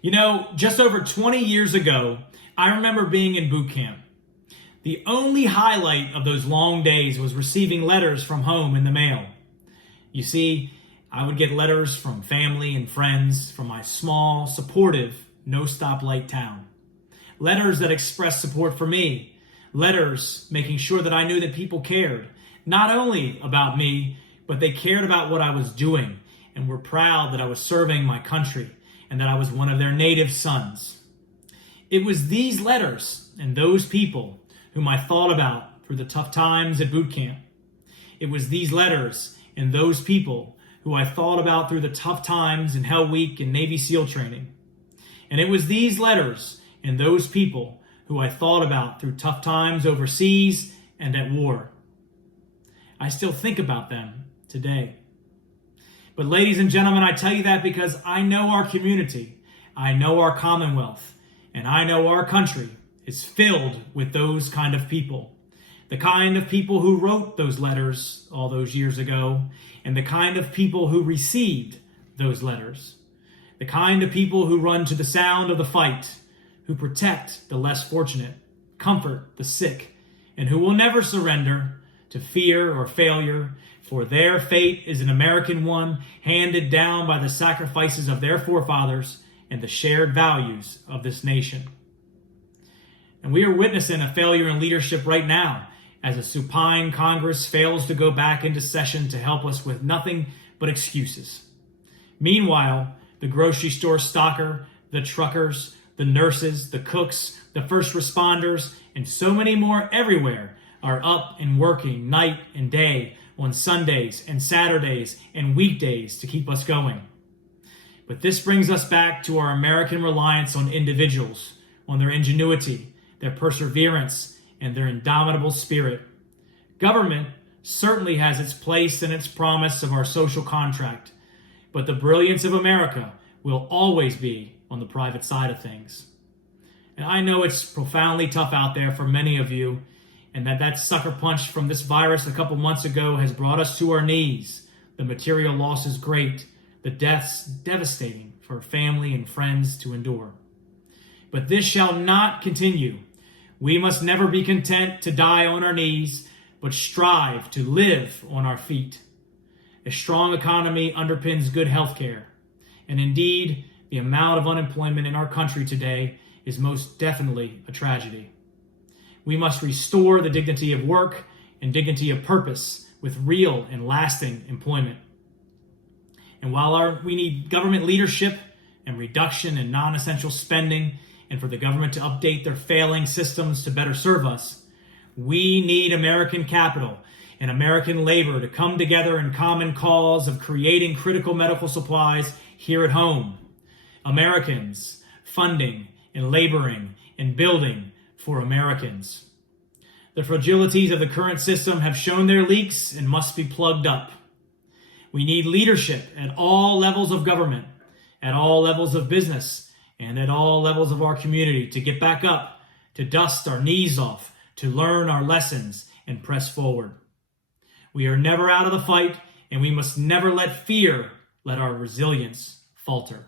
You know, just over 20 years ago, I remember being in boot camp. The only highlight of those long days was receiving letters from home in the mail. You see, I would get letters from family and friends from my small, supportive, no stoplight town. Letters that expressed support for me. Letters making sure that I knew that people cared, not only about me, but they cared about what I was doing and were proud that I was serving my country and that I was one of their native sons. It was these letters and those people whom I thought about through the tough times at boot camp. It was these letters and those people who I thought about through the tough times in Hell Week and Navy SEAL training. And it was these letters and those people who I thought about through tough times overseas and at war. I still think about them today. But ladies and gentlemen, I tell you that because I know our community, I know our Commonwealth, and I know our country is filled with those kind of people. The kind of people who wrote those letters all those years ago, and the kind of people who received those letters. The kind of people who run to the sound of the fight, who protect the less fortunate, comfort the sick, and who will never surrender to fear or failure, for their fate is an American one handed down by the sacrifices of their forefathers and the shared values of this nation. And we are witnessing a failure in leadership right now as a supine Congress fails to go back into session to help us with nothing but excuses. Meanwhile, the grocery store stocker, the truckers, the nurses, the cooks, the first responders, and so many more everywhere are up and working night and day on Sundays and Saturdays and weekdays to keep us going. But this brings us back to our American reliance on individuals, on their ingenuity, their perseverance, and their indomitable spirit. Government certainly has its place and its promise of our social contract, but the brilliance of America will always be on the private side of things. And I know it's profoundly tough out there for many of you, and that sucker punch from this virus a couple months ago has brought us to our knees. The material loss is great, the deaths devastating for family and friends to endure. But this shall not continue. We must never be content to die on our knees, but strive to live on our feet. A strong economy underpins good health care. And indeed, the amount of unemployment in our country today is most definitely a tragedy. We must restore the dignity of work and dignity of purpose with real and lasting employment. And while we need government leadership and reduction in non-essential spending, and for the government to update their failing systems to better serve us, we need American capital and American labor to come together in common cause of creating critical medical supplies here at home. Americans funding and laboring and building for Americans. The fragilities of the current system have shown their leaks and must be plugged up. We need leadership at all levels of government, at all levels of business, and at all levels of our community to get back up, to dust our knees off, to learn our lessons and press forward. We are never out of the fight, and we must never let fear let our resilience falter.